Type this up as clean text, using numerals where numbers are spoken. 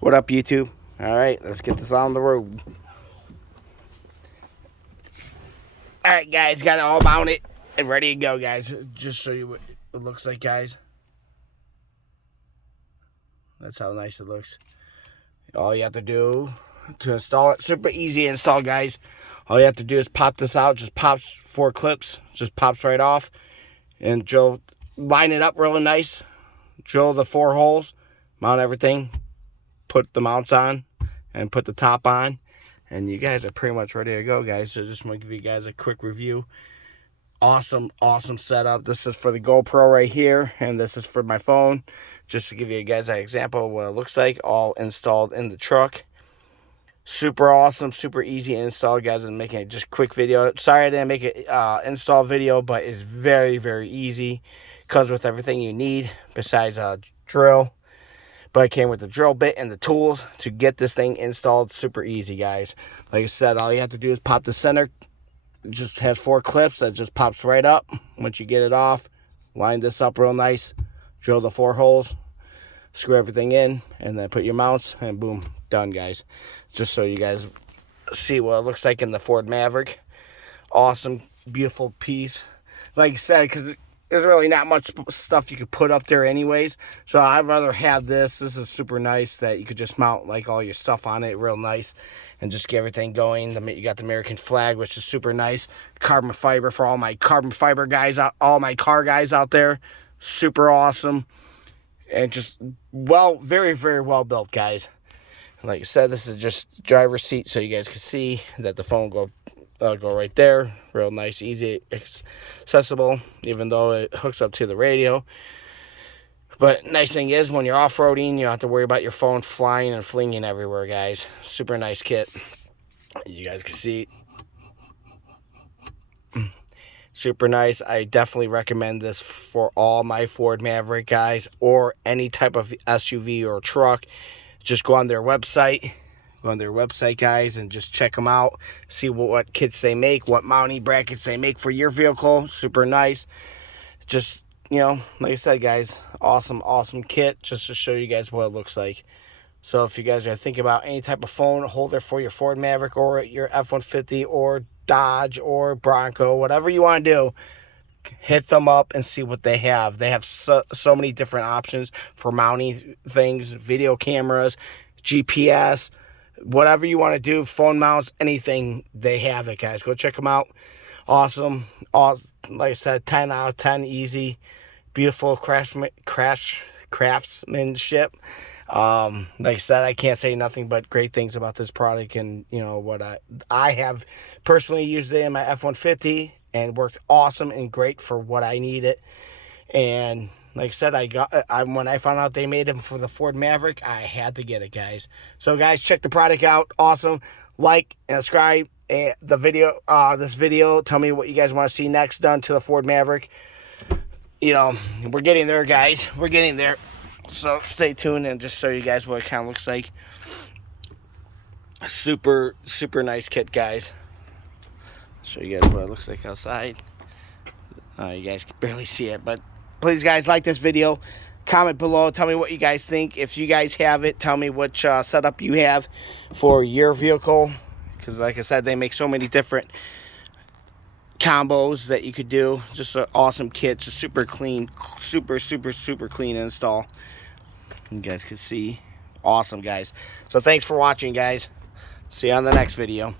What up, YouTube? All right, let's get this on the road. All right, guys, got it all mounted and ready to go, guys. Just show you what it looks like, guys. That's how nice it looks. All you have to do to install it, super easy to install, guys. All you have to do is pop this out. Just pops 4 clips. Just pops right off. And drill, line it up really nice. Drill the 4 holes. Mount everything. Put the mounts on. And put the top on. And you guys are pretty much ready to go, guys. So just want to give you guys a quick review. Awesome setup. This is for the GoPro right here. And this is for my phone. Just to give you guys an example of what it looks like. All installed in the truck. Super awesome, super easy to install, guys. I'm making it just quick video. Sorry I didn't make it install video, but it's very easy. Comes with everything you need besides a drill. But it came with the drill bit and the tools to get this thing installed. Super easy, guys. Like I said, all you have to do is pop the center. It just has 4 clips that just pops right up. Once you get it off, line this up real nice. Drill the 4 holes. Screw everything in, and then put your mounts, and boom, done, guys. Just so you guys see what it looks like in the Ford Maverick. Awesome, beautiful piece. Like I said, because there's really not much stuff you could put up there anyways, so I'd rather have this. This is super nice that you could just mount like all your stuff on it real nice and just get everything going. You got the American flag, which is super nice. Carbon fiber for all my carbon fiber guys, all my car guys out there. Super awesome. And just, well, very well built, guys. Like I said, this is just driver's seat, so you guys can see that the phone go right there. Real nice, easy, accessible, even though it hooks up to the radio. But nice thing is, when you're off-roading, you don't have to worry about your phone flying and flinging everywhere, guys. Super nice kit. You guys can see. Super nice. I definitely recommend this for all my Ford Maverick guys, or any type of SUV or truck. Just go on their website. Go on their website, guys, and just check them out. See what kits they make, what mounting brackets they make for your vehicle. Super nice. Just, you know, like I said, guys, awesome kit. Just to show you guys what it looks like. So if you guys are thinking about any type of phone holder for your Ford Maverick or your F-150 or Dodge or Bronco, whatever you want to do, hit them up and see what they have. They have so many different options for mounting things, video cameras, GPS, whatever you want to do, phone mounts, anything, they have it, guys. Go check them out. Awesome. Like I said, 10 out of 10, easy, beautiful craftsmanship. Like I said, I can't say nothing but great things about this product, and you know what, I have personally used it in my F-150 and worked awesome and great for what I needed. And like I said, when I found out they made them for the Ford Maverick, I had to get it, guys. So guys, check the product out. Awesome. Like and subscribe this video. Tell me what you guys want to see next done to the Ford Maverick. You know, we're getting there, guys. We're getting there. So stay tuned and just show you guys what it kind of looks like. Super nice kit, guys. Show you guys what it looks like outside. You guys can barely see it, but please, guys, like this video. Comment below. Tell me what you guys think. If you guys have it, tell me which setup you have for your vehicle. Because like I said, they make so many different combos that you could do. Just an awesome kit. Just super clean. Super clean install. You guys can see. Awesome, guys. So thanks for watching, guys. See you on the next video.